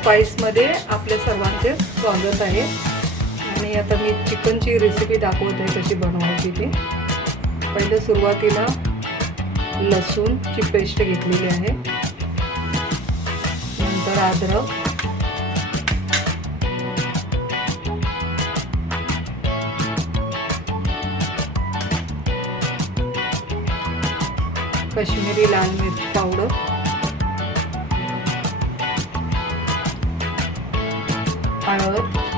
स्पाईसमध्ये आपल्या सर्वांचे स्वागत आहे. आणि आता मी चिकनची रेसिपी दाखवत आहे कशी बनवायची ती. पहिलं सुरुवातीला लसूणची पेस्ट घेतलेली आहे. नंतर अद्रक. कश्मीरी लाल मिरची पावडर. good.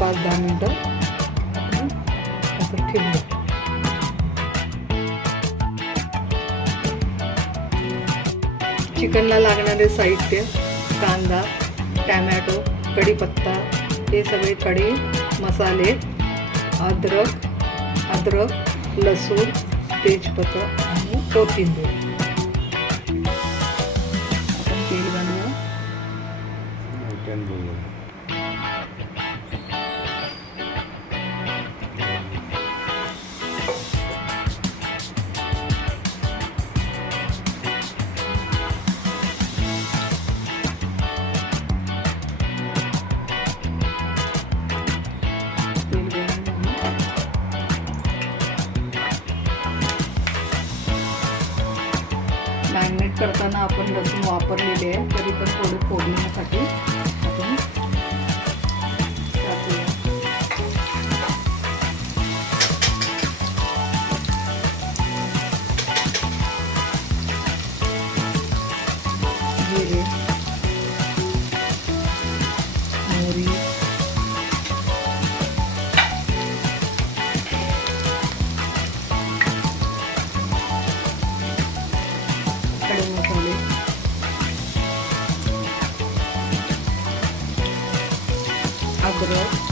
पाच दहा मिनटं. आपण असं ठेवूया. चिकनला लागणारे साहित्य कांदा टॅमॅटो कढीपत्ता हे सगळे कढी मसाले अद्रक अद्रक लसूण तेजपत्र आणि कोथिंबीर. आपण लसूण वापरलेले आहे तरी पण थोडी फोडण्यासाठी. अद्रक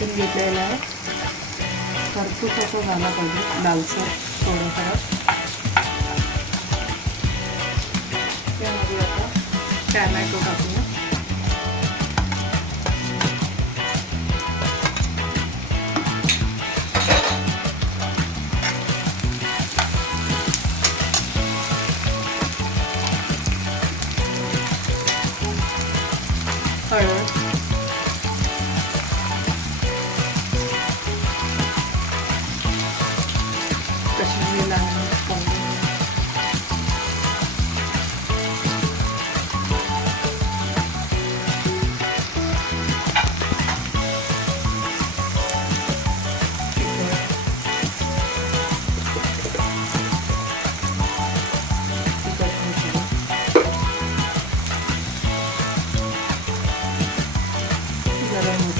परतून घेतलेला आहे. खरपूस असं झाला पाहिजे. लालसर थोडंसं त्यामध्ये आता टॅमॅटो टाकूया. 私も今の息子も。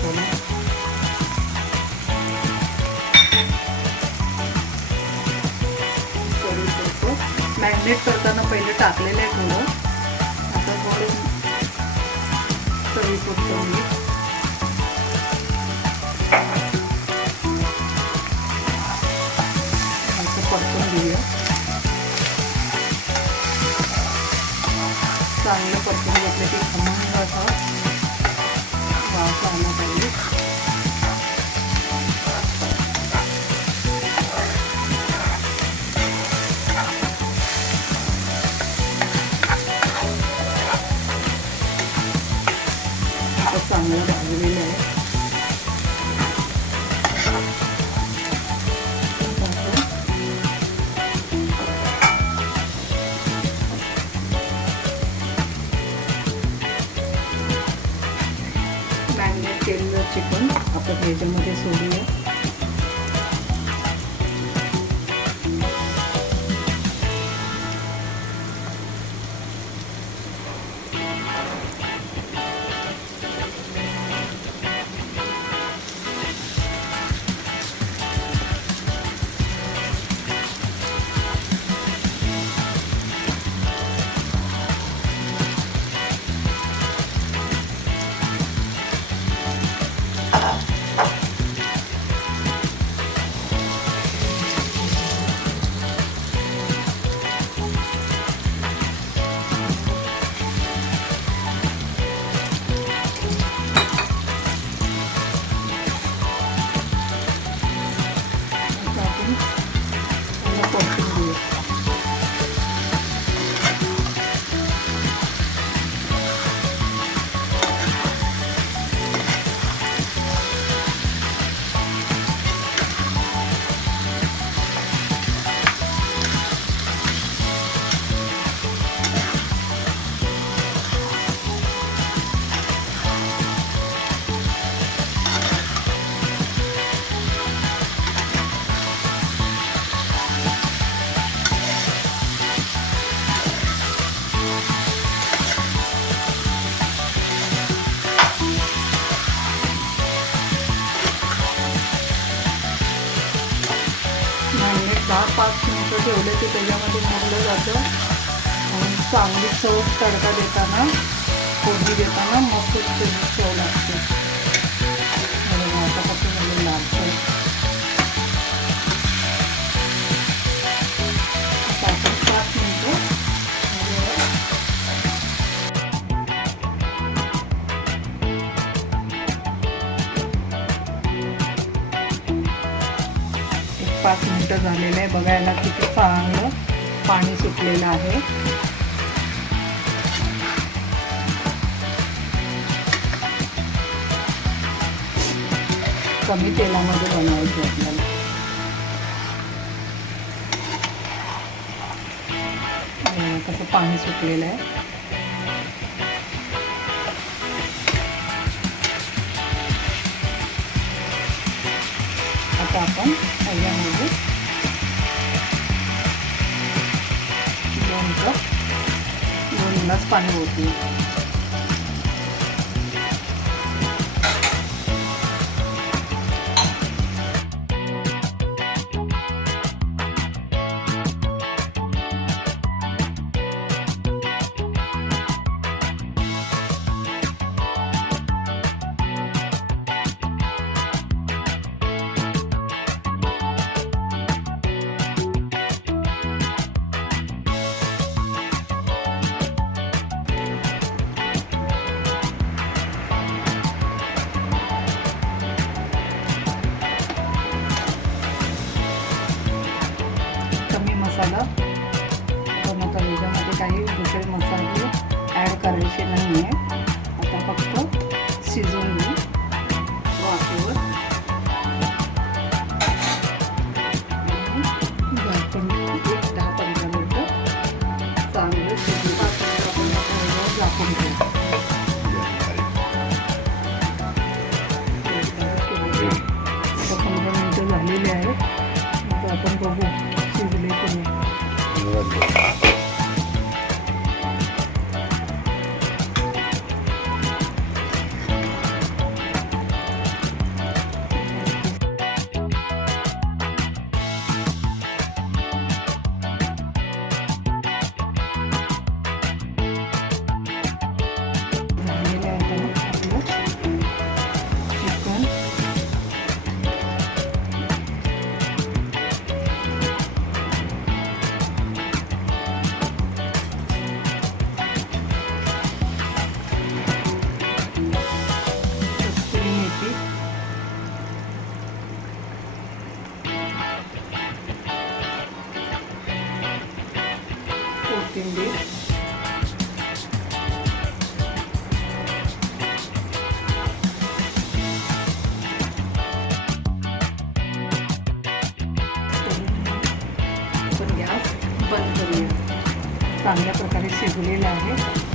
Gracias. ऑमलेट करताना पहिले टाकलेलं आहे थोडं आता थोडं चवीपुरतं मीठ असं परतून घेऊया. चांगलं परतून घेतलं की खमंग असं. वास आला पाहिजे. चांगलं भाजलेलं आहे आता केलेलं चिकन आपण ह्याच्यामध्ये सोडूया पाच मिनटं ठेवले की त्याच्यामध्ये मोडलं जातं. आणि चांगली चव तडका देताना फोडणी देताना मस्त त्याची चव लागते. झालेलं आहे. बघायला किती चांगलं पाणी सुटलेलं आहे. कमी तेलामध्ये बनवायचं आपल्याला. कसं पाणी सुटलेलं आहे. दोन ग्लास पाणी ओतू না चांगल्या प्रकारे शिजलेलं आहे.